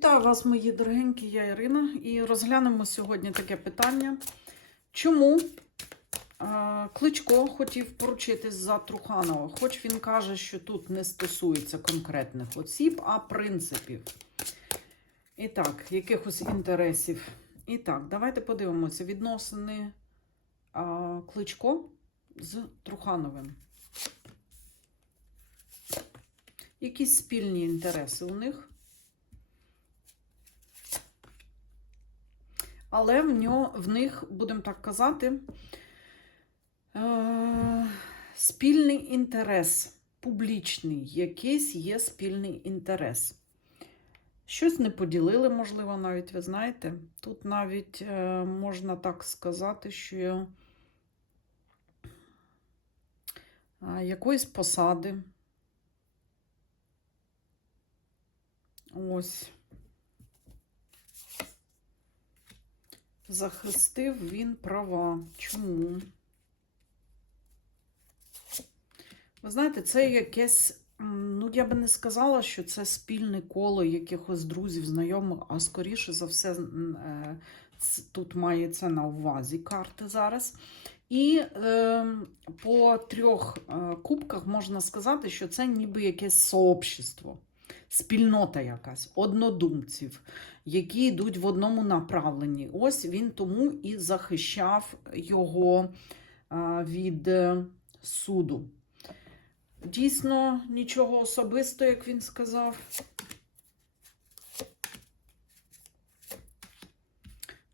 Вітаю вас, мої дорогенькі, я Ірина, і розглянемо сьогодні таке питання. Чому Кличко хотів поручитись за Труханова, хоч він каже, що тут не стосується конкретних осіб, а принципів. І так, якихось інтересів. І так, давайте подивимося відносини Кличко з Трухановим. Якісь спільні інтереси у них. Але в, нього, в них, будемо так казати, е, спільний інтерес, публічний, якийсь є спільний інтерес. Щось не поділили, можливо, навіть, ви знаєте. Тут навіть е, можна так сказати, що е, якоїсь посади. Ось. Захистив він права. Чому? Ви знаєте, це якесь, ну, я би не сказала, що це спільне коло якихось друзів, знайомих, а скоріше за все, е, тут мається на увазі карти зараз. І е, по трьох е, кубках можна сказати, що це ніби якесь сообщество, спільнота якась, однодумців які йдуть в одному направленні. Ось він тому і захищав його від е, суду. Дійсно, нічого особистого, як він сказав.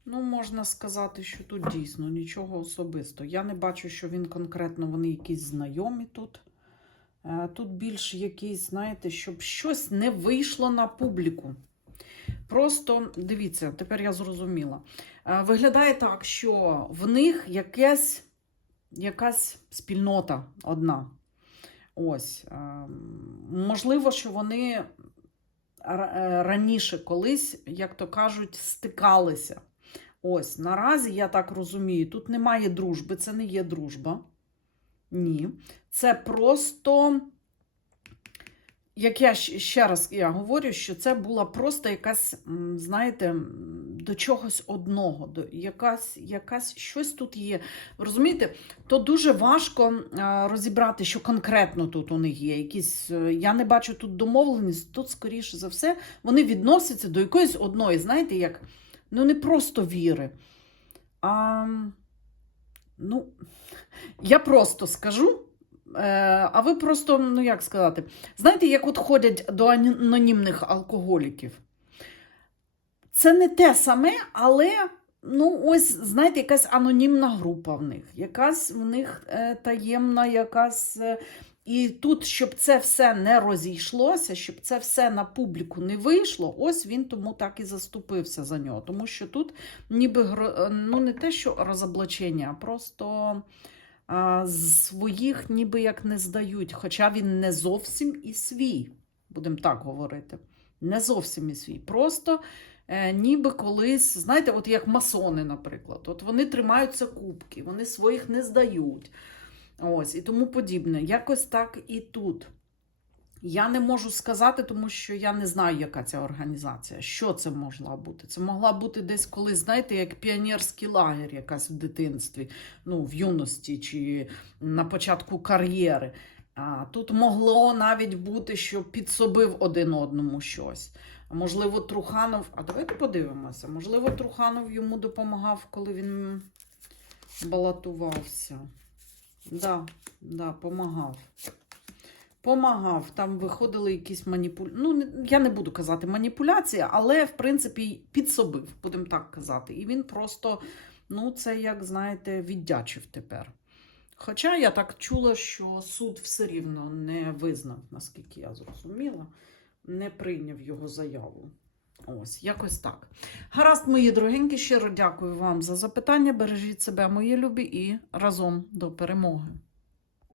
Ну, можна сказати, що тут дійсно нічого особистого. Я не бачу, що він конкретно, вони якісь знайомі тут. Е, Тут більш якісь, знаєте, щоб щось не вийшло на публіку. Просто дивіться, тепер я зрозуміла. Е, Виглядає так, що в них якась, якась спільнота одна. Ось. е, Можливо, що вони раніше колись, як то кажуть, стикалися. Ось, наразі, я так розумію, тут немає дружби, це не є дружба. Ні. Це просто як я ще раз я говорю, що це була просто якась, знаєте, до чогось одного, до якась, якась щось тут є. Розумієте, то дуже важко розібрати, що конкретно тут у них є. Якісь, е, я не бачу тут домовленість, тут, скоріше за все, вони відносяться до якоїсь одної, знаєте, як ну не просто віри. А, ну, я просто скажу. Е, А ви просто, ну як сказати, знаєте, як от ходять до анонімних алкоголіків? Це не те саме, але ну, ось, знаєте, якась анонімна група в них, якась в них е, таємна, якась. І тут, щоб це все не розійшлося, щоб це все на публіку не вийшло, ось він тому так і заступився за нього. Тому що тут ніби е, ну, не те, що розоблачення, а просто а, своїх ніби як не здають, хоча він не зовсім і свій, будемо так говорити. Не зовсім і свій. Просто е, ніби колись, знаєте, от як масони, наприклад, от вони тримаються кубки, вони своїх не здають. Ось, і тому подібне. Якось так і тут. Я не можу сказати, тому що я не знаю, яка ця організація. Що це могла бути? Це могла бути десь колись, знаєте, як піонерський лагерь якась в дитинстві, ну, в юності чи на початку кар'єри. А тут могло навіть бути, що підсобив один одному щось. Можливо, Труханов. А давайте подивимося. Можливо, Труханов йому допомагав, коли він балотувався. Да, да, помагав. Помагав. Там виходили якісь маніпуляції. Ну, я не буду казати маніпуляції, але, в принципі, підсобив, будемо так казати. І він просто, ну, це, як знаєте, віддячив тепер. Хоча я так чула, що суд все рівно не визнав, наскільки я зрозуміла, не прийняв його заяву. Ось, якось так. Гаразд, мої дорогенькі, щиро дякую вам за запитання. Бережіть себе, мої любі, і разом до перемоги.